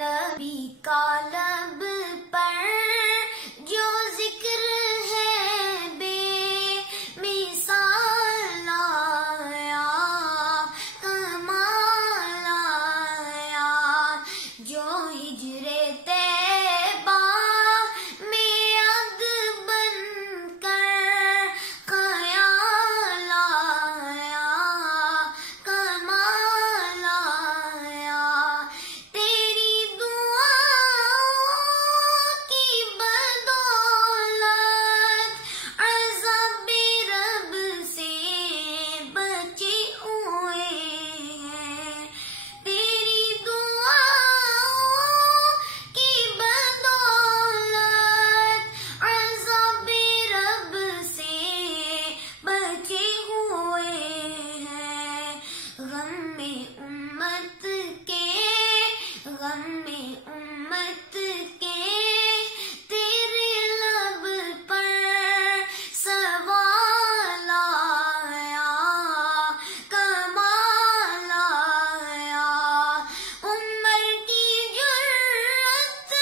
نبی کا لب پر جو ذکر ہے بے مثال آیا، کمال آیا، جو ہجر طیبہ میں عبد بن کر خیال آیا، کمال آیا، تیری دعاؤں کی بدولت عذاب رب سے بچے ہوئے ہیں، تیری دعاؤں کی بدولت عذاب رب سے بچے ہوئے ہیں، غم امت کے، غم امت کے تیرے لب پر سوال آیا، کمال آیا، عمر کی جرت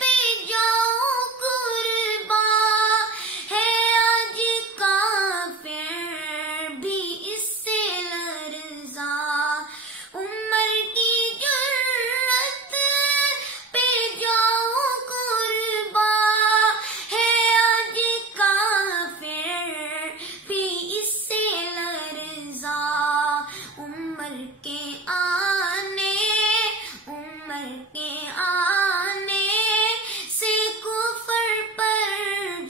پہ جاؤ قرباں ہے آج کافر بھی اس سے لرزاں، عمر کی جرت پہ جاؤ قرباں ہے آج کافر بھی اس سے لرزاں، عمر کے آنے، عمر کے آنے سے کفر پر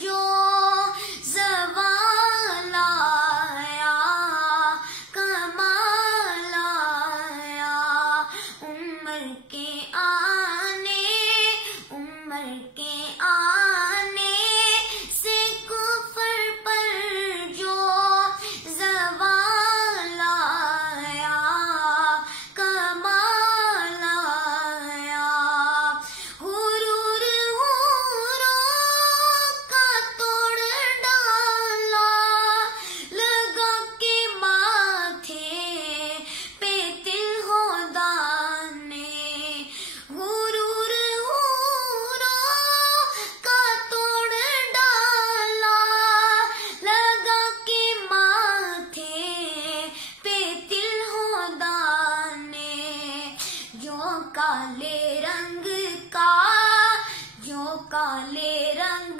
جو زوال آیا، کمال آیا، عمر کے آنے، عمر کے آنے سے کفر پر جو زوال آیا، کمال آیا، غرور غرور کا توڑ ڈالا، لگا کے ماتھے پہ تل ہدا نے، غرور غرور کا توڑ ڈالا، لگا کے ماتھے پہ تل ہدا نے، جو کالے رنگ کا، جو کالے رنگ